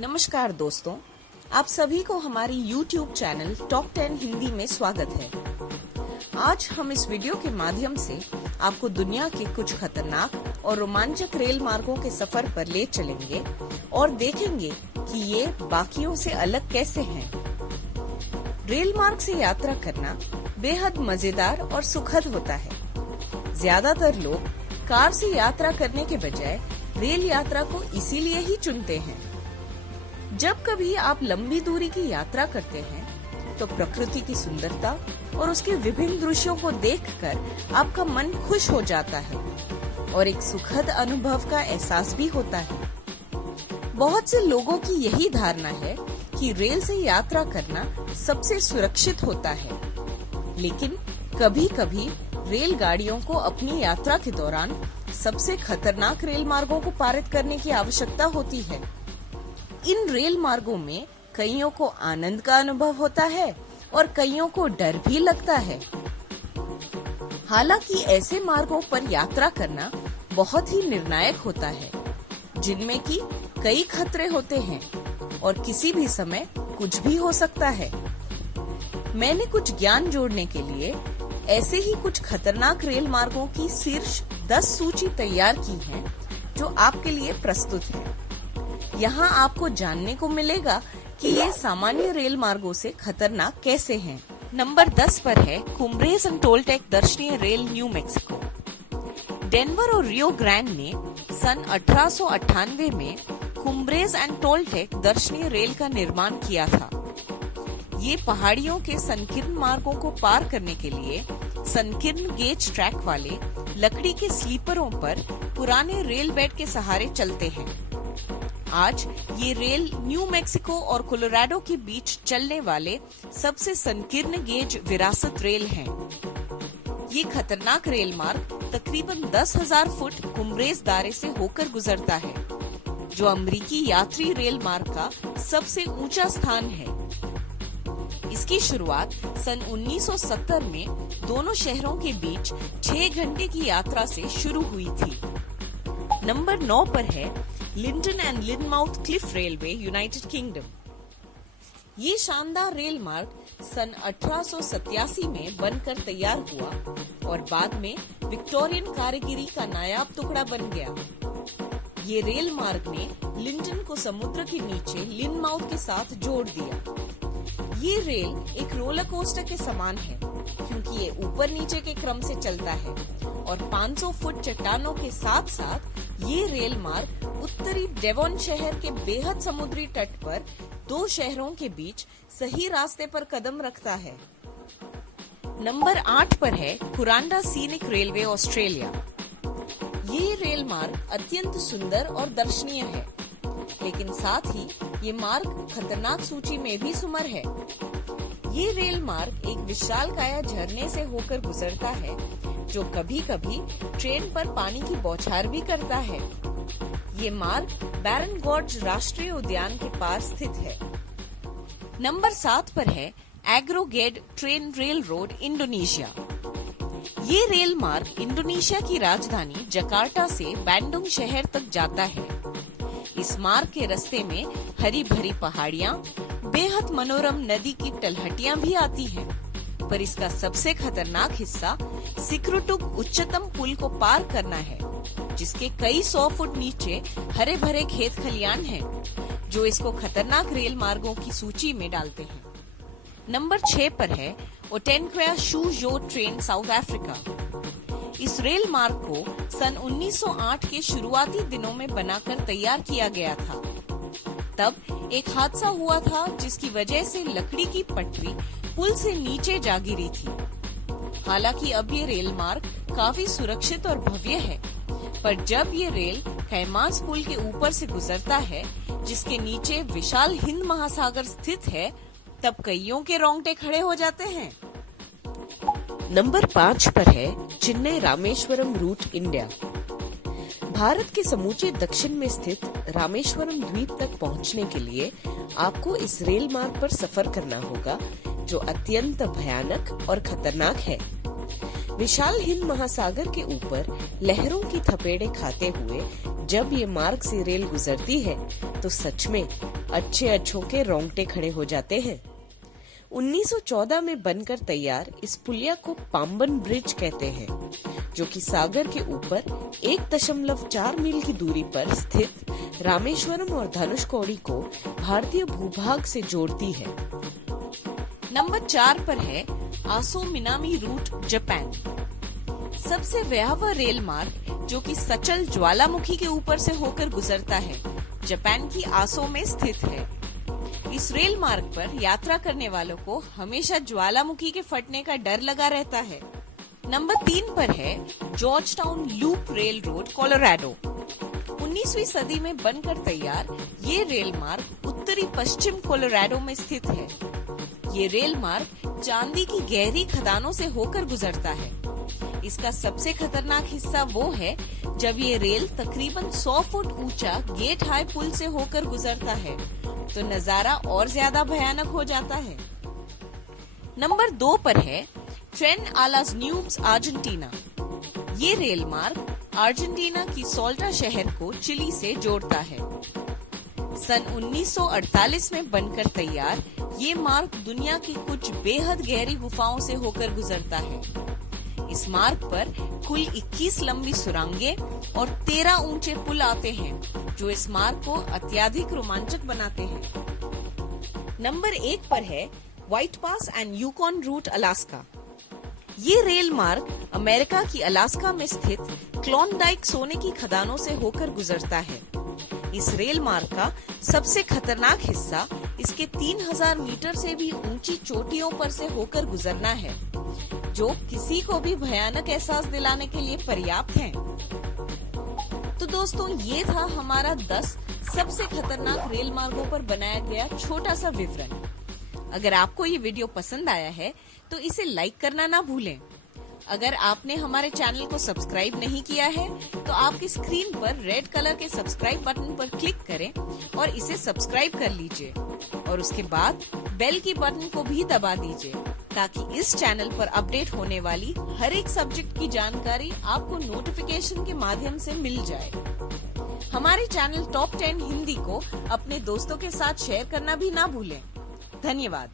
नमस्कार दोस्तों, आप सभी को हमारी YouTube चैनल टॉप 10 हिंदी में स्वागत है। आज हम इस वीडियो के माध्यम से आपको दुनिया के कुछ खतरनाक और रोमांचक रेल मार्गों के सफर पर ले चलेंगे और देखेंगे कि ये बाकियों से अलग कैसे हैं। रेल मार्ग से यात्रा करना बेहद मजेदार और सुखद होता है। ज्यादातर लोग कार से यात्रा करने के बजाय रेल यात्रा को इसीलिए ही चुनते हैं। जब कभी आप लंबी दूरी की यात्रा करते हैं तो प्रकृति की सुंदरता और उसके विभिन्न दृश्यों को देखकर आपका मन खुश हो जाता है और एक सुखद अनुभव का एहसास भी होता है। बहुत से लोगों की यही धारणा है कि रेल से यात्रा करना सबसे सुरक्षित होता है, लेकिन कभी-कभी रेलगाड़ियों को अपनी यात्रा के दौरान सबसे खतरनाक रेल मार्गों को पारित करने की आवश्यकता होती है। इन रेल मार्गों में कईयों को आनंद का अनुभव होता है और कईयों को डर भी लगता है। हालांकि ऐसे मार्गों पर यात्रा करना बहुत ही निर्णायक होता है, जिनमें कि कई खतरे होते हैं और किसी भी समय कुछ भी हो सकता है। मैंने कुछ ज्ञान जोड़ने के लिए ऐसे ही कुछ खतरनाक रेल मार्गों की शीर्ष 10 सूची तैयार की है, जो आपके लिए प्रस्तुत है। यहाँ आपको जानने को मिलेगा कि ये सामान्य रेल मार्गों से खतरनाक कैसे हैं। नंबर 10 पर है कुम्ब्रेज एंड टोल्टेक दर्शनीय रेल, न्यू मैक्सिको। डेनवर और रियो ग्रांड ने सन 1898 में कुम्ब्रेज एंड टोल्टेक दर्शनीय रेल का निर्माण किया था। ये पहाड़ियों के संकीर्ण मार्गों को पार करने के लिए संकीर्ण गेज ट्रैक वाले लकड़ी के स्लीपरों पर पुराने रेल बेड के सहारे चलते हैं। आज ये रेल न्यू मैक्सिको और कोलोराडो के बीच चलने वाले सबसे संकीर्ण गेज विरासत रेल हैं। ये खतरनाक रेल मार्ग तकरीबन 10,000 फुट कुम्ब्रेज दायरे से होकर गुजरता है, जो अमेरिकी यात्री रेल मार्ग का सबसे ऊंचा स्थान है। इसकी शुरुआत सन 1970 में दोनों शहरों के बीच 6 घंटे की यात्रा से शुरू हुई थी। नंबर 9 पर है Lynton and Lynmouth cliff railway, United Kingdom. ये शानदार रेल मार्ग सन 1887 में बनकर तैयार हुआ और बाद में विक्टोरियन कारीगरी का नायाब टुकड़ा बन गया। ये रेल मार्ग ने लिंटन को समुद्र के नीचे लिनमाउथ के साथ जोड़ दिया। ये रेल एक रोलर कोस्टर के समान है, क्योंकि ये ऊपर नीचे के क्रम से चलता है और 500 फुट चट्टानों के साथ साथ ये रेल मार्ग उत्तरी डेवोन शहर के बेहद समुद्री तट पर 2 शहरों के बीच सही रास्ते पर कदम रखता है। नंबर 8 पर है कुरांडा सीनिक रेलवे, ऑस्ट्रेलिया। ये रेल मार्ग अत्यंत सुंदर और दर्शनीय है, लेकिन साथ ही ये मार्ग खतरनाक सूची में भी शुमार है। ये रेल मार्ग एक विशालकाय झरने से होकर गुजरता है, जो कभी-कभी ट्रेन पर पानी की बौछार भी करता है। ये मार्ग बैरन गॉर्ज राष्ट्रीय उद्यान के पास स्थित है। नंबर 7 पर है एग्रोगेड ट्रेन रेल रोड, इंडोनेशिया। ये रेल मार्ग इंडोनेशिया की राजधानी जकार्ता से बैंडुंग शहर तक जाता है। इस मार्ग के रास्ते में हरी भरी पहाड़ियाँ, बेहद मनोरम नदी की तलहटियाँ भी आती हैं, पर इसका सबसे खतरनाक हिस्सा सिक्रुटुक उच्चतम पुल को पार करना है, जिसके कई 100 फुट नीचे हरे भरे खेत खलियान हैं, जो इसको खतरनाक रेल मार्गों की सूची में डालते हैं। नंबर 6 पर है ओटेनक्विया शूजो ट्रेन, साउथ अफ्रीका। इस रेल मार्ग को सन 1908 के शुरुआती दिनों में बनाकर तैयार किया गया था। तब एक हादसा हुआ था, जिसकी वजह से लकड़ी की पटरी पुल से नीचे जा गिरी थी। हालांकि अब ये रेल मार्ग काफी सुरक्षित और भव्य है, पर जब ये रेल कैमास पुल के ऊपर से गुजरता है, जिसके नीचे विशाल हिंद महासागर स्थित है, तब कईयों के रोंगटे खड़े हो जाते हैं। नंबर 5 पर है चेन्नई रामेश्वरम रूट, इंडिया। भारत के समूचे दक्षिण में स्थित रामेश्वरम द्वीप तक पहुंचने के लिए आपको इस रेल मार्ग पर सफर करना होगा, जो अत्यंत भयानक और खतरनाक है। विशाल हिंद महासागर के ऊपर लहरों की थपेड़े खाते हुए जब ये मार्ग से रेल गुजरती है, तो सच में अच्छे अच्छों के रोंगटे खड़े हो जाते हैं। 1914 में बनकर तैयार इस पुलिया को पाम्बन ब्रिज कहते हैं, जो कि सागर के ऊपर 1.4 मील की दूरी पर स्थित रामेश्वरम और धनुषकोडी को भारतीय भूभाग से जोड़ती है। नंबर 4 पर है आसो मिनामी रूट, जापान। सबसे भयावह रेल मार्ग जो कि सचल ज्वालामुखी के ऊपर से होकर गुजरता है, जापान की आसो में स्थित है। इस रेल मार्ग पर यात्रा करने वालों को हमेशा ज्वालामुखी के फटने का डर लगा रहता है। नंबर 3 पर है George town loop rail road, Colorado. 19वीं सदी में बनकर तैयार ये रेल मार्ग उत्तरी पश्चिम कोलोराडो में स्थित है। ये रेल मार्ग चांदी की गहरी खदानों से होकर गुजरता है। इसका सबसे खतरनाक हिस्सा वो है जब ये रेल तकरीबन 100 फुट ऊंचा गेट हाई पुल से होकर गुजरता है, तो नजारा और ज्यादा भयानक हो जाता है। नंबर 2 पर है ट्रेन आलास न्यूब्स, अर्जेंटीना। ये रेल मार्ग अर्जेंटीना की सोल्टा शहर को चिली से जोड़ता है। सन 1948 में बनकर तैयार ये मार्ग दुनिया की कुछ बेहद गहरी गुफाओं से होकर गुजरता है। इस मार्ग पर कुल 21 लंबी सुरंगें और 13 ऊंचे पुल आते हैं, जो इस मार्ग को अत्यधिक रोमांचक बनाते हैं। नंबर 1 पर है White Pass and Yukon Route, Alaska. ये रेल मार्ग अमेरिका की अलास्का में स्थित क्लोनडाइक सोने की खदानों से होकर गुजरता है। इस रेल मार्ग का सबसे खतरनाक हिस्सा इसके 3000 मीटर से भी ऊंची चोटियों पर से होकर गुजरना है, जो किसी को भी भयानक एहसास दिलाने के लिए पर्याप्त हैं। तो दोस्तों, ये था हमारा 10 सबसे खतरनाक रेल मार्गों पर बनाया गया छोटा सा विवरण। अगर आपको ये वीडियो पसंद आया है तो इसे लाइक करना ना भूलें। अगर आपने हमारे चैनल को सब्सक्राइब नहीं किया है तो आपकी स्क्रीन पर रेड कलर के सब्सक्राइब बटन पर क्लिक करें और इसे सब्सक्राइब कर लीजिए, और उसके बाद बेल की बटन को भी दबा दीजिए, ताकि इस चैनल पर अपडेट होने वाली हर एक सब्जेक्ट की जानकारी आपको नोटिफिकेशन के माध्यम से मिल जाए। हमारे चैनल टॉप 10 हिंदी को अपने दोस्तों के साथ शेयर करना भी ना भूलें। धन्यवाद।